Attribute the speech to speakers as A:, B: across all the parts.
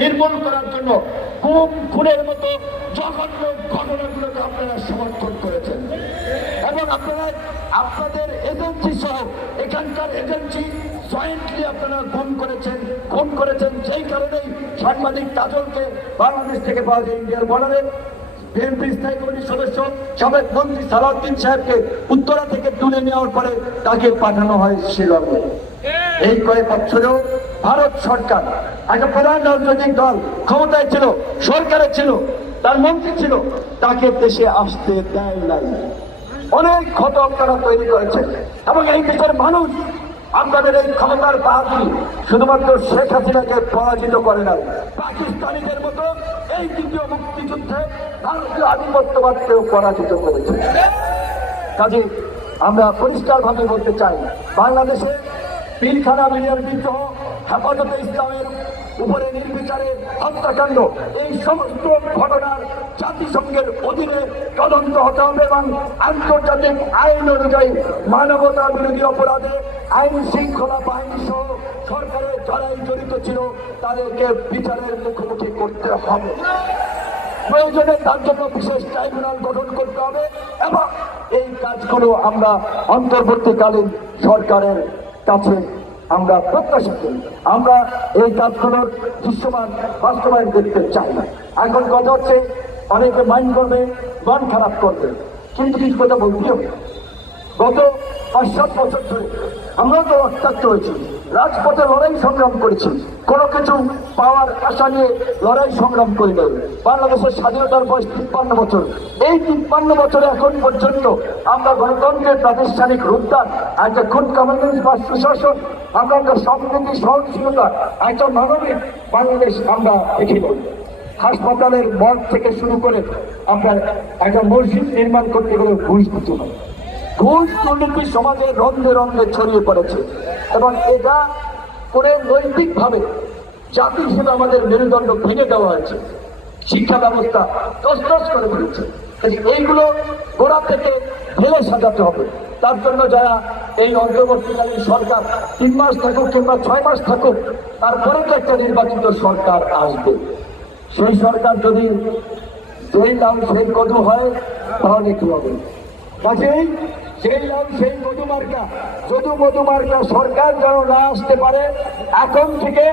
A: নির্মূল করার জন্য গুম খুনের মতো জঘন্য ঘটনাগুলোকে আপনারা সমর্থন করেছেন। এবং আপনারা, আপনাদের এজেন্সি সহ এখানকার এজেন্সি জয়েন্টলি আপনারা গুম করেছেন খুন করেছেন। সেই কারণেই সাংবাদিক তাজলকে বাংলাদেশ থেকে পাওয়া যায় ইন্ডিয়ার বর্ডারে। বিএনপি স্থায়ী কমিটির সদস্য সাবেক মন্ত্রী সালাউদ্দিন সাহেবকে উত্তরা থেকে তুলে নেওয়ার পরে তাকে পাঠানো হয় শিলংয়ে এই কয়েক বছরেও ভারত সরকার একটা প্রধান রাজনৈতিক দল ক্ষমতায় ছিল, সরকারে ছিল, তার মন্ত্রী ছিল, তাকে দেশে আসতে দেয় নাই। অনেক ক্ষত আপনারা তৈরি করেছেন এবং এই দেশের মানুষ আপনাদের এই ক্ষমতার বাহাদুরি শুধুমাত্র শেখ হাসিনাকে পরাজিত করে না পাকিস্তানিদের মতো এই দ্বিতীয় মুক্তিযুদ্ধে ভারতীয় আধিপত্যবাদকেও পরাজিত করেছে। কাজে আমরা পরিষ্কারভাবে বলতে চাই, বাংলাদেশে পিলখানা মিলিয়ন বিদ্রোহ হেফাজতে ইসলামের উপরে নির্বিচারে হত্যাকাণ্ড। এই সমস্ত ঘটনার জাতিসংঘের অধীনে তদন্ত হতে হবে এবং আন্তর্জাতিক আইন অনুযায়ী মানবতা বিরোধী অপরাধে আইন শৃঙ্খলা বাহিনী সহ সরকারের যারাই জড়িত ছিল, তাদেরকে বিচারের মুখোমুখি করতে হবে। প্রয়োজনে তার জন্য বিশেষ ট্রাইব্যুনাল গঠন করতে হবে এবং এই কাজগুলো আমরা অন্তর্বর্তীকালীন সরকারের কাছে আমরা প্রত্যাশা করি। আমরা এই কাজগুলোর দৃশ্যমান বাস্তবায়ন দেখতে চাই। না এখন কথা হচ্ছে, অনেকে মাইন্ড করবে, মন খারাপ করবে। কিন্তু কিছু কথা বলতেই হবে। গত পাঁচ, সাত বছর ধরে আমরা তো রক্তাক্ত হয়েছি। রাজপথে লড়াই সংগ্রাম করেছি। কোনো কিছু পাওয়ার আশা নিয়ে লড়াই সংগ্রাম করি নাই। বাংলাদেশের স্বাধীনতার বয়স তিপ্পান্ন বছর। এই তিপ্পান্ন বছরে এখন পর্যন্ত আমরা গণতন্ত্রের প্রাতিষ্ঠানিক রূপদান, একটা খুন গভর্নেন্স বা সুশাসন, আমরা একটা সম্প্রীতি, সহনশীলতা, একটা মানবিক বাংলাদেশ আমরা দেখি। হাসপাতালের মর্গ থেকে শুরু করে আপনার একটা মসজিদ নির্মাণ করতে গেলে ঘুষ দিতে হয়। ঘুষ দুর্নীতি সমাজে রন্ধে রন্ধে ছড়িয়ে পড়েছে। এবং এটা করে নৈতিকভাবে জাতি হিসেবে আমাদের মেরুদণ্ড ভেঙে দেওয়া হয়েছে। শিক্ষা ব্যবস্থা তসতস করে ফেলেছে। এইগুলো গোড়া থেকে ঢেলে সাজাতে হবে। তার জন্য যারা এই অন্তর্বর্তীকালীন সরকার তিন মাস থাকুক কিংবা ছয় মাস থাকুক, তারপরে তো একটা নির্বাচিত সরকার আসবে। সেই সরকার যদি যেই নাম সেই কদু হয়, তাহলে কি হবে? কাজেই সেই নাম, সেই মধুমার্কা যদু মধুমার্কা সরকার যেন না আসতে পারে, এখন থেকে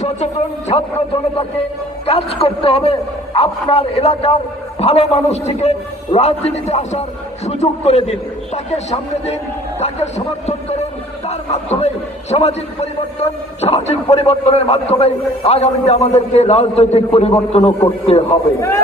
A: সচেতন ছাত্র জনতাকে কাজ করতে হবে। আপনার এলাকার ভালো মানুষটিকে রাজনীতিতে আসার সুযোগ করে দিন। তাকে সামনে দিন, তাকে সমর্থন করুন। তার মাধ্যমে সামাজিক পরিবর্তন, সামাজিক পরিবর্তনের মাধ্যমে আগামীতে আমাদেরকে রাজনৈতিক পরিবর্তনও করতে হবে।